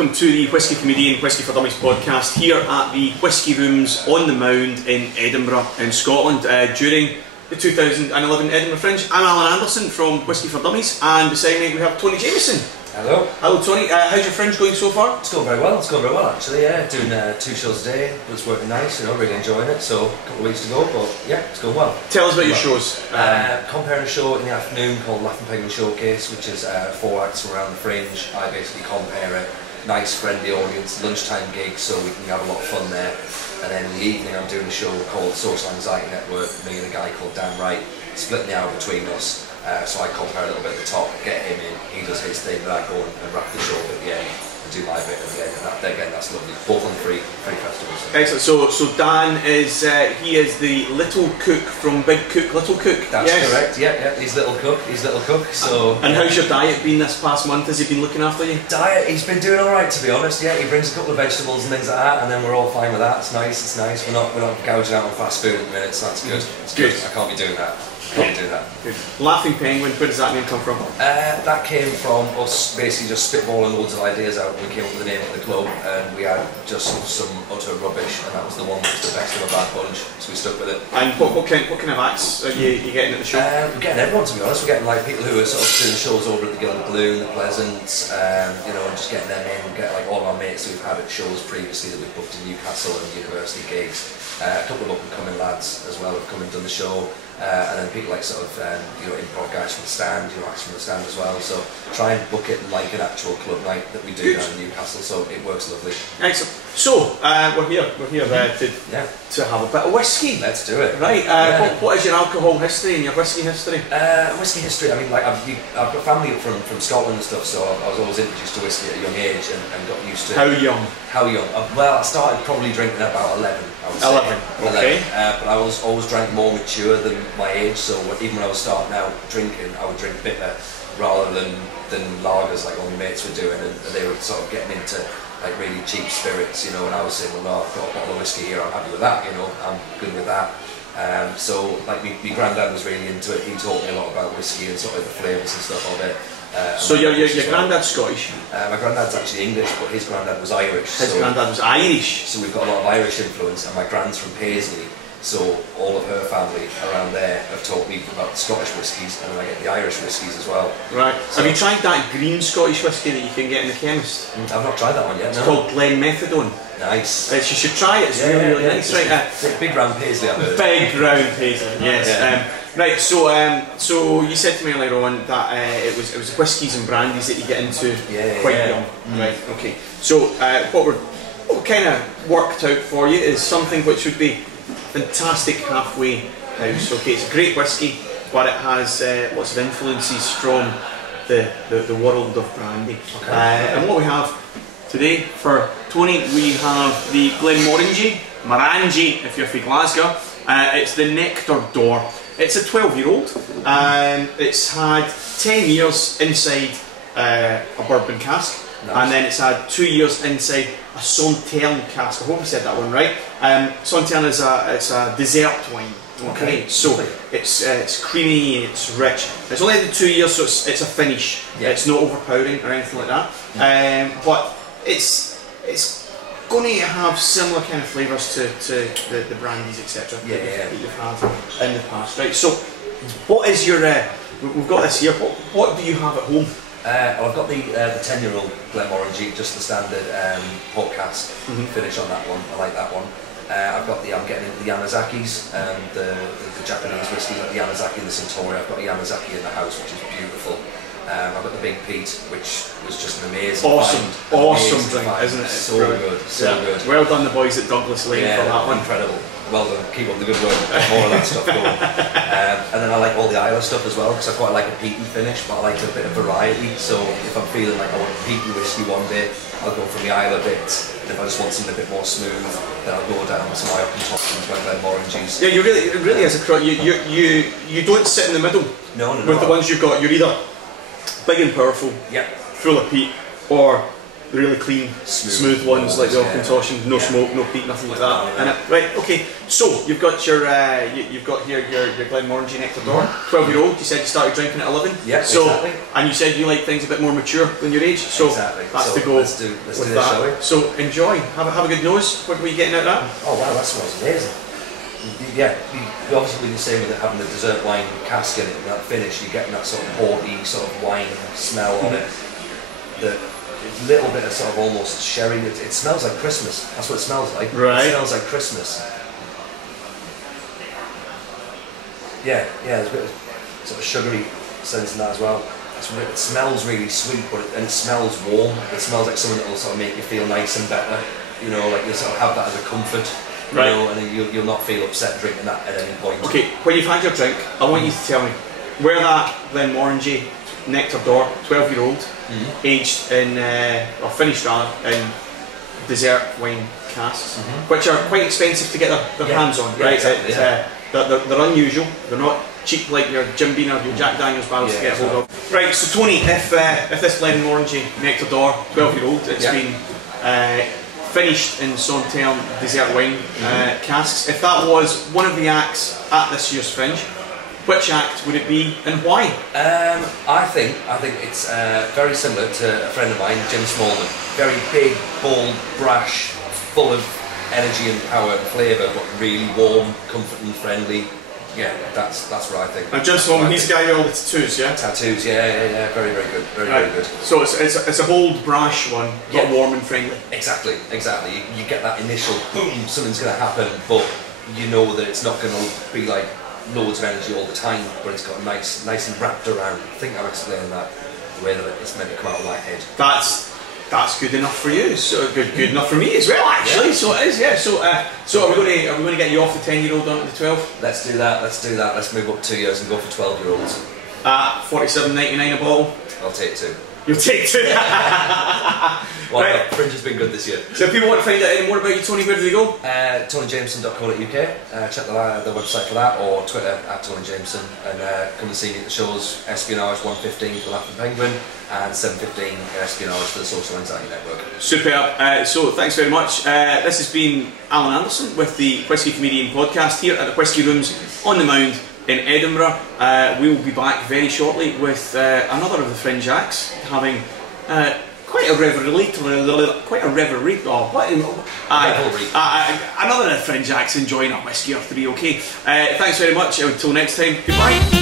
welcome to the Whisky Comedian, Whisky for Dummies podcast here at the Whisky Rooms on the Mound in Edinburgh in Scotland during the 2011 Edinburgh Fringe. I'm Alan Anderson from Whisky for Dummies, and beside me we have Tony Jameson. Hello. Hello Tony, how's your Fringe going so far? It's going very well, actually, yeah. Doing 2 shows a day, but it's working nice, you know, really enjoying it. So, a couple of weeks to go, but yeah, it's going well. Tell us about your shows. Comparing a show in the afternoon called Laughing Penguin Showcase, which is 4 acts from around the Fringe. I basically compare a nice, friendly audience, lunchtime gig, so we can have a lot of fun there. And then in the evening I'm doing a show called Social Anxiety Network, me and a guy called Dan Wright, splitting the hour between us. So I compare a little bit at the top, get him in, he does his thing, then I go and wrap the show up at the end and do my bit at the end, and that, again, that's lovely. Both on free festivals. Excellent. So Dan is he is the little cook from Big Cook, Little Cook. That's correct. Yeah. He's little cook. So. And how's your diet been this past month? Has he been looking after you? Diet, he's been doing all right, to be honest. Yeah, he brings a couple of vegetables and things like that, and then we're all fine with that. It's nice. We're not gouging out on fast food at the minute, so that's good. It's good. I can't be doing that. Can't do that. Good. Laughing Penguin, where does that name come from? That came from us basically just spitballing loads of ideas out when we came up with the name of the club, and we had just some utter rubbish, and that was the one that was the best of a bad bunch, so we stuck with it. And what kind of acts are you getting at the show? We're getting everyone, to be honest. We're getting like people who are sort of doing shows over at the Gilded Balloon, the Pleasant, you know, and just getting them in. We get like all our mates who we've had at shows previously that we've booked in Newcastle and university gigs. A couple of up-and-coming lads as well have come and done the show, and then people like sort of you know, improv guys from the stand, you know, acts from the stand as well. So try and book it like an actual club night that we do down in Newcastle. So it works lovely. Excellent. So we're here to have a bit of whiskey. Let's do it. Right. What is your alcohol history and your whiskey history? Whiskey history. I mean, like I've got family from Scotland and stuff, so I was always introduced to whiskey at a young age and got used to. How young? How young? Well, I started probably drinking at about 11. I would say. 11. Okay. But I always drank more mature than my age, so even when I was starting out drinking, I would drink bitter rather than lagers like all my mates were doing, and they were sort of getting into like really cheap spirits, you know, and I was saying, well, no, I've got a bottle of whiskey here, I'm happy with that, you know, I'm good with that. So like my granddad was really into it. He taught me a lot about whiskey and sort of the flavours and stuff of it. So your granddad's Scottish? My granddad's actually English, but his granddad was Irish. His granddad was Irish? So we've got a lot of Irish influence, and my grand's from Paisley, so all of her family around there have taught me about the Scottish whiskies, and then I get the Irish whiskies as well. Right. So have you tried that green Scottish whisky that you can get in the chemist? I've not tried that one yet. It's called Glenmorangie. Nice. You should try it. It's really nice. Right. Big round Paisley, I've heard. Big round Paisley. Yes. Yeah. Right. So you said to me earlier on that it was the whiskies and brandies that you get into quite young. Right. Okay. So what kind of worked out for you is something which would be fantastic halfway house. Okay, it's a great whiskey, but it has lots of influences from the world of brandy. Okay. And what we have today for Tony, we have the Glenmorangie if you're from Glasgow. It's the Nectar D'or. It's a 12-year-old. It's had 10 years inside a bourbon cask. Nice. And then it's had 2 years inside a Sauterne cask. I hope I said that one right. Sauterne is a dessert wine. Okay, so it's creamy, it's rich. It's only had 2 years, so it's a finish. Yeah. It's not overpowering or anything like that. But it's going to have similar kind of flavours to the brandies, etc. that you've had in the past, right? So, what is your? We've got this here. What do you have at home? Well, I've got the 10-year-old Glenmorangie, just the standard port cask finish on that one. I like that one. I'm getting into the Yamazakis, the Japanese whiskey, like the Yamazaki and the Suntory. I've got a Yamazaki in the house, which is beautiful. I've got the Big Pete, which was just an amazing awesome drink, isn't it? So good, so good. Well done, the boys at Douglas Lane, for that one. Incredible. Well done. Keep up the good work. More of that stuff going. And then I like all the Islay stuff as well, because I quite like a peaty finish, but I like a bit of variety. So if I'm feeling like I want a peaty whiskey one day, I'll go from the Islay bit. And if I just want something a bit more smooth, then I'll go down to my up and top and my Glenmorangies. Yeah, it really is a crowd. You don't sit in the middle. No. With the ones you've got, you're either big and powerful, full of peat, or really clean, smooth ones like the Contortion, no smoke, no peat, nothing like that. And right, okay. So you've got your you've got here your Glenmorangie Nectar D'or, 12-year-old. You said you started drinking at 11. Yeah, so, exactly. And you said you like things a bit more mature than your age. So exactly. that's the goal. Let's do this, shall we? So enjoy. Have a good nose. What were you getting out of that? Oh wow, that smells amazing. Yeah, obviously with the same with having the dessert wine cask in it and that finish, you're getting that sort of porty sort of wine smell on it. The little bit of sort of almost sherry. It smells like Christmas. That's what it smells like. Right. It smells like Christmas. Yeah, there's a bit of sort of sugary sense in that as well. It smells really sweet, and it smells warm. It smells like something that will sort of make you feel nice and better. You know, like you sort of have that as a comfort. Right. You know, and you'll not feel upset drinking that at any point. Okay, when you've had your drink, I want you to tell me where that Glenmorangie Nectar D'or, 12-year-old, aged in, or finished rather, in dessert wine casks, which are quite expensive to get their hands on, right? Exactly, they're unusual, they're not cheap like your Jim Beam or your Jack Daniels barrels to get hold of. Right, so Tony, if this Glenmorangie Nectar D'or, 12-year-old, it's been finished in Sauternes dessert wine casks, if that was one of the acts at this year's Fringe, which act would it be and why? I think it's very similar to a friend of mine, Jim Smallman. Very big, bold, brash, full of energy and power and flavour, but really warm, comforting, friendly. Yeah, that's what I think. And Jim Smallman, he's the guy with all the tattoos, yeah? Tattoos, yeah, very good, very good. So it's a bold, brash one, but warm and friendly. Exactly. You get that initial boom, something's going to happen, but you know that it's not going to be like loads of energy all the time, but it's got nice and wrapped around. I think I'm explaining that the way that it's meant to come out of my head. That's good enough for you. So good enough for me as well, actually. Yeah. So it is, yeah. So are we going to get you off the 10-year-old onto the 12? Let's do that. Let's move up 2 years and go for 12-year-olds. At $47.99 a bottle. I'll take 2. You'll take 2. Well, right. Fringe has been good this year. So if people want to find out any more about you, Tony, where do they go? TonyJameson.co.uk. Check the website for that, or Twitter at Tony Jameson, and come and see me at the shows. Espionage 1:15 for Laughing Penguin and 7:15 Espionage for the Social Anxiety Network. Superb. So thanks very much. This has been Alan Anderson with the Whisky Comedian podcast here at the Whisky Rooms on the Mound in Edinburgh. We will be back very shortly with another of the Fringe acts, having quite a revelry. Another of the Fringe acts enjoying a whisky or three. Okay. Thanks very much. Until next time. Goodbye.